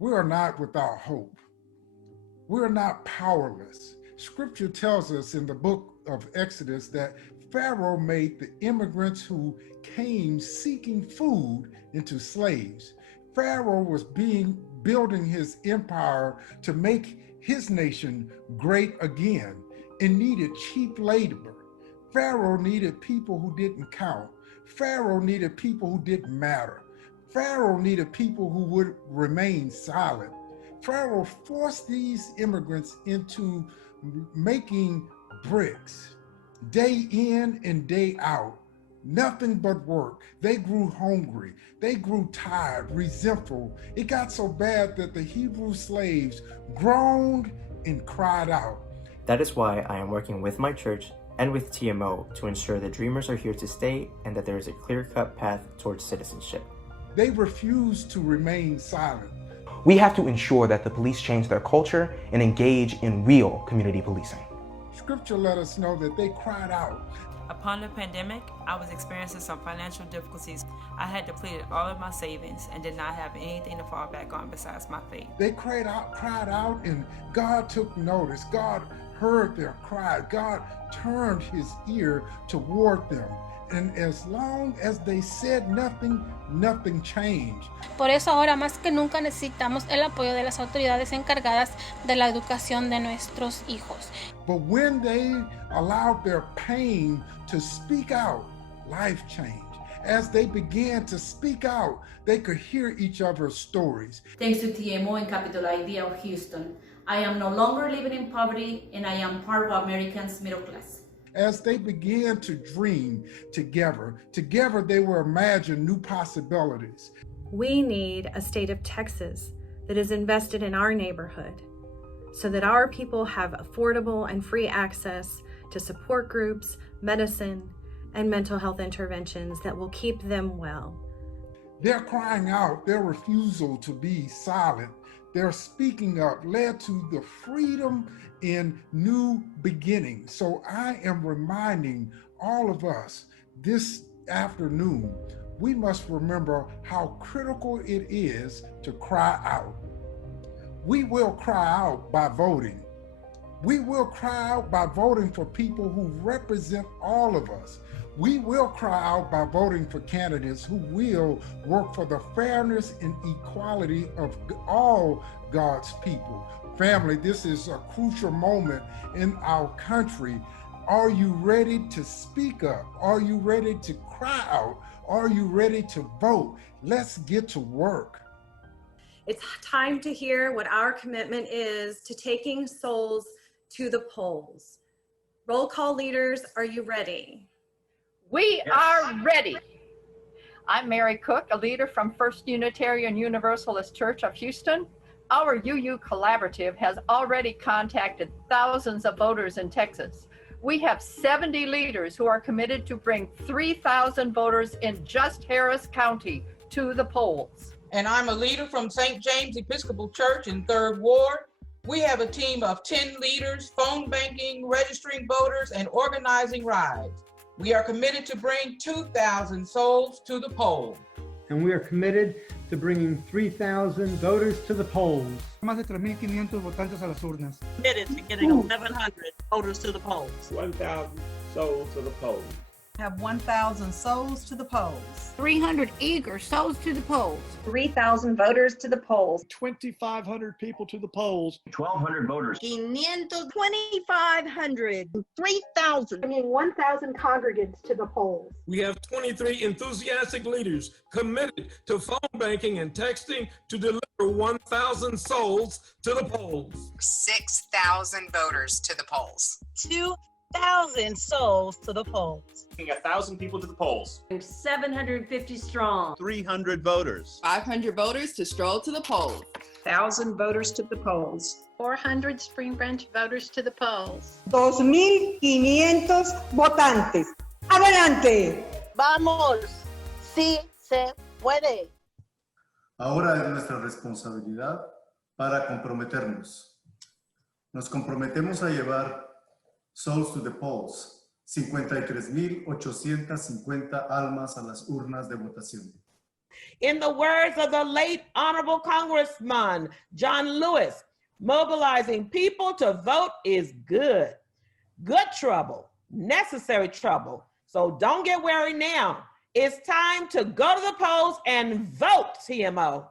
We are not without hope. We are not powerless. Scripture tells us in the book of Exodus that Pharaoh made the immigrants who came seeking food into slaves. Pharaoh was building his empire to make his nation great again and needed cheap labor. Pharaoh needed people who didn't count. Pharaoh needed people who didn't matter. Pharaoh needed people who would remain silent. Pharaoh forced these immigrants into making bricks day in and day out. Nothing but work. They grew hungry. They grew tired, resentful. It got so bad that the Hebrew slaves groaned and cried out. That is why I am working with my church and with TMO to ensure that dreamers are here to stay and that there is a clear-cut path towards citizenship. They refused to remain silent. We have to ensure that the police change their culture and engage in real community policing. Scripture let us know that they cried out. Upon the pandemic, I was experiencing some financial difficulties. I had depleted all of my savings and did not have anything to fall back on besides my faith. They cried out, and God took notice. God heard their cry. God turned his ear toward them. And as long as they said nothing, nothing changed. Por eso ahora más que nunca necesitamos el apoyo de las autoridades encargadas de la educación de nuestros hijos. But when they allowed their pain to speak out, life changed. As they began to speak out, they could hear each other's stories. Thanks to TMO and Capital ID of Houston, I am no longer living in poverty and I am part of Americans' middle class. As they began to dream together they will imagine new possibilities. We need a state of Texas that is invested in our neighborhood so that our people have affordable and free access to support groups, medicine, and mental health interventions that will keep them well. They're crying out. Their refusal to be silent, their speaking up led to the freedom in new beginnings. So I am reminding all of us this afternoon, we must remember how critical it is to cry out. We will cry out by voting. We will cry out by voting for people who represent all of us. We will cry out by voting for candidates who will work for the fairness and equality of all God's people. Family, this is a crucial moment in our country. Are you ready to speak up? Are you ready to cry out? Are you ready to vote? Let's get to work. It's time to hear what our commitment is to taking souls to the polls. Roll call leaders, are you ready? We are ready. I'm Mary Cook, a leader from First Unitarian Universalist Church of Houston. Our UU Collaborative has already contacted thousands of voters in Texas. We have 70 leaders who are committed to bring 3,000 voters in just Harris County to the polls. And I'm a leader from St. James Episcopal Church in 3rd Ward. We have a team of 10 leaders, phone banking, registering voters, and organizing rides. We are committed to bring 2,000 souls to the poll. And we are committed to bringing 3,000 voters to the polls. Más de 3,500 votantes a las urnas. Committed to getting 1,100 voters to the polls. 1,000 souls to the polls. Have 1,000 souls to the polls. 300 eager souls to the polls. 3,000 voters to the polls. 2,500 people to the polls. 1,200 voters. 2,500. 3,000. Bringing 1,000 congregants to the polls. We have 23 enthusiastic leaders committed to phone banking and texting to deliver 1,000 souls to the polls. 6,000 voters to the polls. 2,000 souls to the polls. 1,000 people to the polls. 750 strong. 300 voters. 500 voters to stroll to the polls. 1,000 voters to the polls. 400 Spring Branch voters to the polls. 2,500 votantes. ¡Adelante! ¡Vamos! ¡Sí se puede! Ahora es nuestra responsabilidad para comprometernos. Nos comprometemos a llevar Souls to the Polls, 53,850 almas a las urnas de votación. In the words of the late Honorable Congressman John Lewis, mobilizing people to vote is good. Good trouble, necessary trouble. So don't get weary now. It's time to go to the polls and vote, TMO.